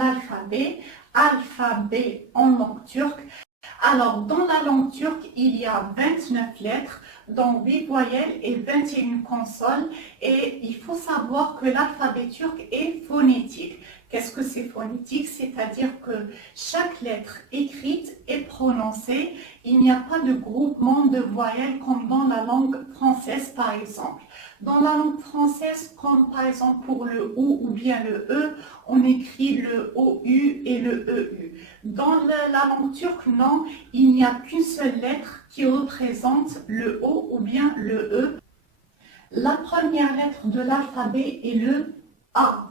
l'alphabet, alphabet en langue turque. Alors, dans la langue turque, il y a 29 lettres, dont 8 voyelles et 21 consonnes. Et il faut savoir que l'alphabet turc est phonétique. Qu'est-ce que c'est phonétique? C'est-à-dire que chaque lettre écrite est prononcée. Il n'y a pas de groupement de voyelles comme dans la langue française, par exemple. Dans la langue française, comme par exemple pour le OU ou bien le E, on écrit le OU et le EU. Dans la langue turque, non, il n'y a qu'une seule lettre qui représente le O ou bien le E. La première lettre de l'alphabet est le A.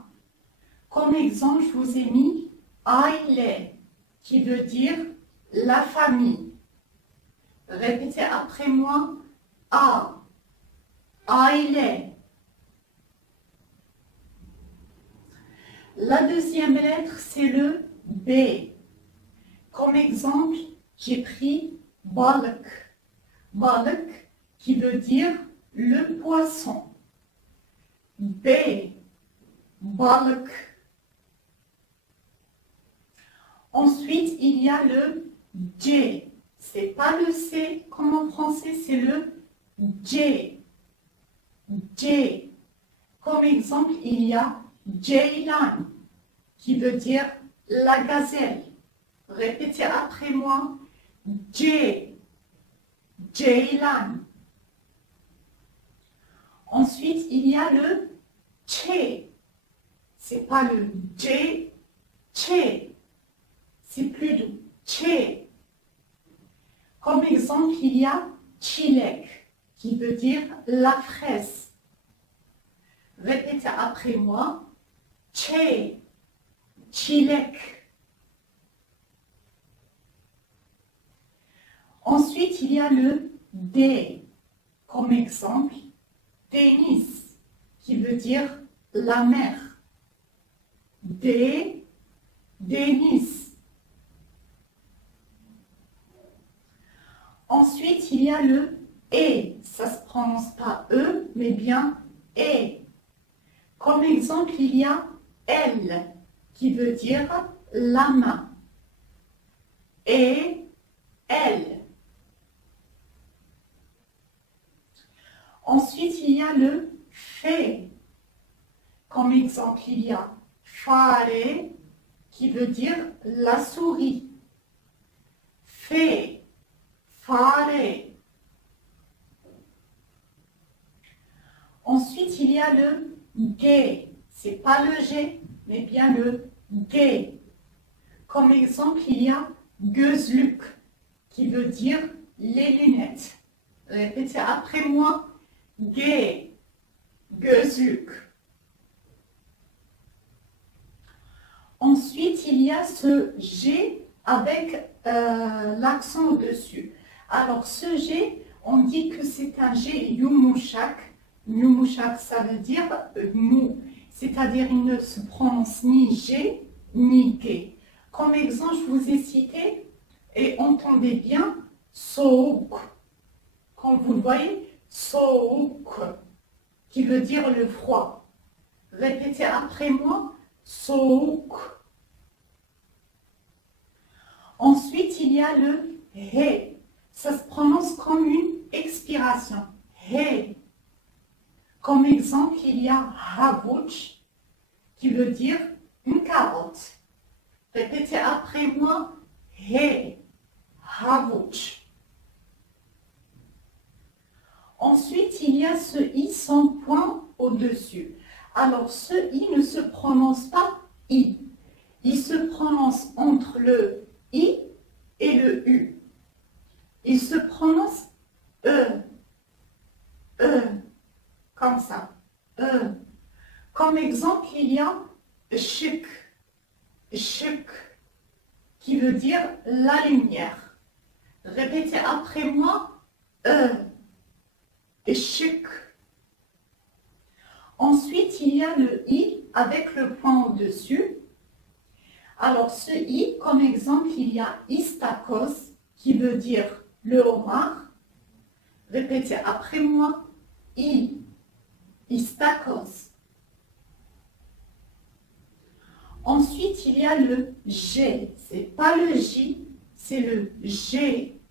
Comme exemple, je vous ai mis aile, qui veut dire la famille. Répétez après moi, A, aile. La deuxième lettre, c'est le B. Comme exemple, j'ai pris balık. Balık, qui veut dire le poisson. B, balık. Ensuite, il y a le J. C'est pas le C comme en français, c'est le J. J. Comme exemple, il y a Ceylan, qui veut dire la gazelle. Répétez après moi. J. Ceylan. Ensuite, il y a le Ç. C'est pas le J, Ç. C'est plus doux. Ç. Comme exemple, il y a çilek, qui veut dire la fraise. Répétez après moi. Ç. Çilek. Ensuite, il y a le D. Comme exemple, deniz, qui veut dire la mer. D. Deniz. Ensuite, il y a le E. Ça ne se prononce pas E, mais bien E. Comme exemple, il y a L, qui veut dire la main. E, L. Ensuite, il y a le F. Comme exemple, il y a fare, qui veut dire la souris. F. Fare. Ensuite, il y a le G. C'est pas le G, mais bien le G. Comme exemple, il y a gözlük, qui veut dire les lunettes. Répétez après moi. G. Gözlük. Ensuite, il y a ce G avec l'accent au-dessus. Alors, ce G, on dit que c'est un G yumuşak. Yumuşak, ça veut dire mou. C'est-à-dire, il ne se prononce ni G, ni G. Comme exemple, je vous ai cité, et entendez bien, soğuk. Comme vous le voyez, soğuk, qui veut dire le froid. Répétez après moi, soğuk. Ensuite, il y a le He. Ça se prononce comme une expiration. He. Comme exemple, il y a havuç, qui veut dire une carotte. Répétez après moi. He. Havuç. Ensuite, il y a ce I sans point au-dessus. Alors, ce I ne se prononce pas I. Il se prononce entre le I et le U. Il se prononce E. E. Comme ça. E. Comme exemple, il y a ışık. Işık, qui veut dire la lumière. Répétez après moi. E. Işık. Ensuite, il y a le I avec le point au-dessus. Alors, ce I, comme exemple, il y a istakoz, qui veut dire le homard. Répétez après moi. I. Istakoz. Ensuite, il y a le G. C'est pas le J, c'est le G.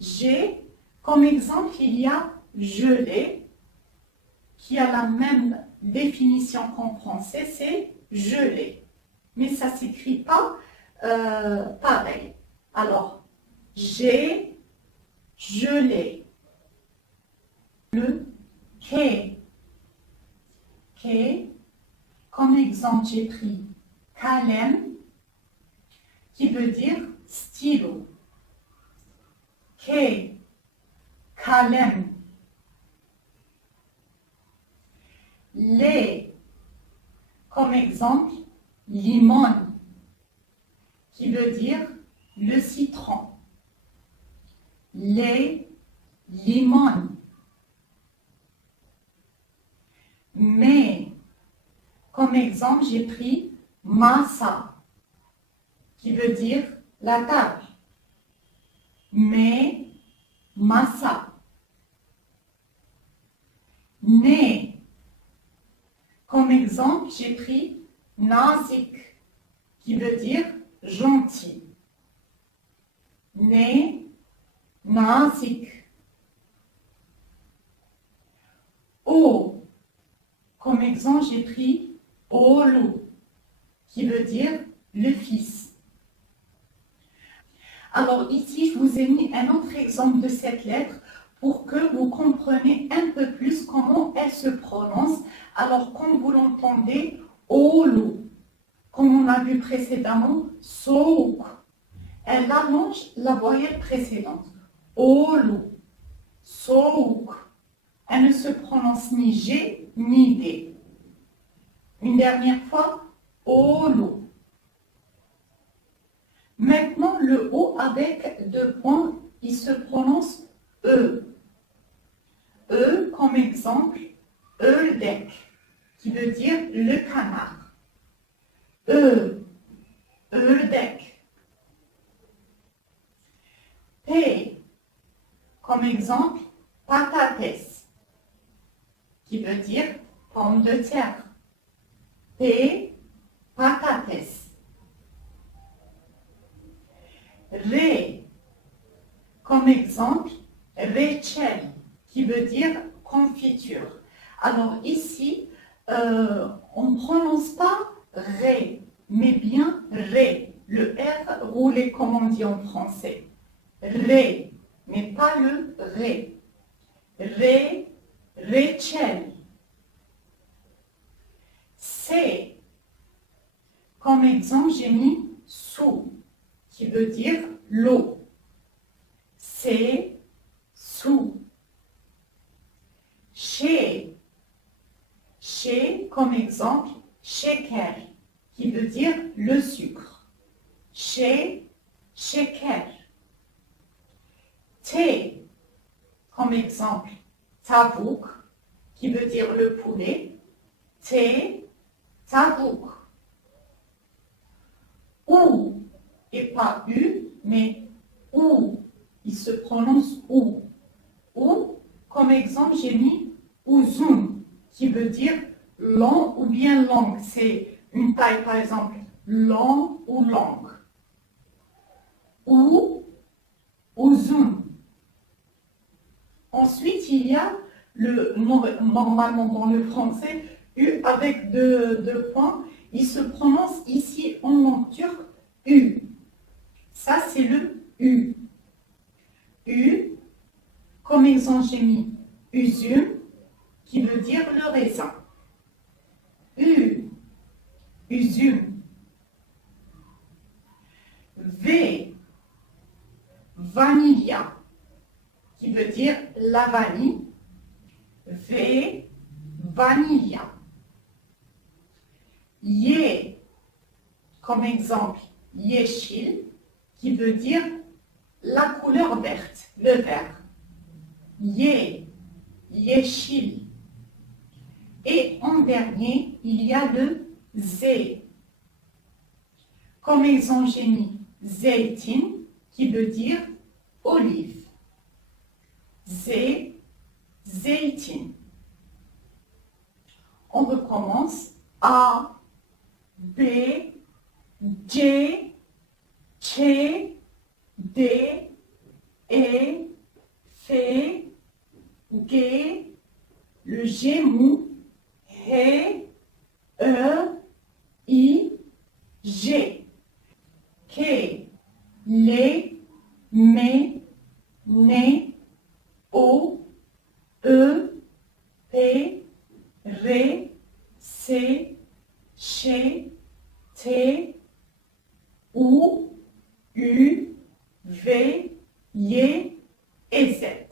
G, comme exemple, il y a gelé, qui a la même définition qu'en français, c'est gelé. Mais ça ne s'écrit pas pareil. Alors, G, gelé. Le K. K, comme exemple, j'ai pris kalem, qui veut dire stylo. K, kalem. Les, comme exemple, limon, qui veut dire le citron. Les limons. Mais, comme exemple, j'ai pris masa, qui veut dire la table. Mais, masa. Né, comme exemple, j'ai pris nazik, qui veut dire gentil. Né, nazik. O, comme exemple, j'ai pris Olu, qui veut dire le fils. Alors ici, je vous ai mis un autre exemple de cette lettre pour que vous compreniez un peu plus comment elle se prononce. Alors, quand vous l'entendez, Olu, comme on a vu précédemment, Souk, elle allonge la voyelle précédente. Olu, Souk. Elle ne se prononce ni G ni D. Une dernière fois, Olu. Maintenant, le O avec deux points, il se prononce E. E comme exemple, Ördek, qui veut dire le canard. E, Ördek. P, comme exemple, patates, qui veut dire pomme de terre. P, patates. Ré, comme exemple, reçel, qui veut dire confiture. Alors ici, on ne prononce pas ré, mais bien ré. Le R roulé comme on dit en français. Ré, mais pas le ré. Ré, reçel. C, comme exemple, j'ai mis sous, qui veut dire l'eau. C'est sous. Chez, comme exemple, sheker, qui veut dire le sucre. Chez, sheker. Thé, comme exemple, tavouk, qui veut dire le poulet. Thé, tavouk. Ou, et pas U, mais OU. Il se prononce OU. Ou, comme exemple, j'ai mis uzun, qui veut dire long ou bien longue. C'est une taille, par exemple, long ou longue. Ou, uzun. Ensuite, il y a normalement dans le français, U avec deux points. Il se prononce ici en langue turque U. Ça, c'est le U. U, comme exemple, j'ai mis üzüm, qui veut dire le raisin. U, üzüm. V, vanilla, qui veut dire la vanille. V, vanilla. Y, comme exemple, yeşil, qui veut dire la couleur verte, le vert. Yeşil. Et en dernier, il y a le Z. Comme exemple, j'ai mis zeytin, qui veut dire olive. Zeytin. On recommence. A, B, J, Ch, D, E, F, G, le G mou, He, E, I, G, K, L, M, N, O, E, P, R, C, Ch, T, U, U, V, Y et Z.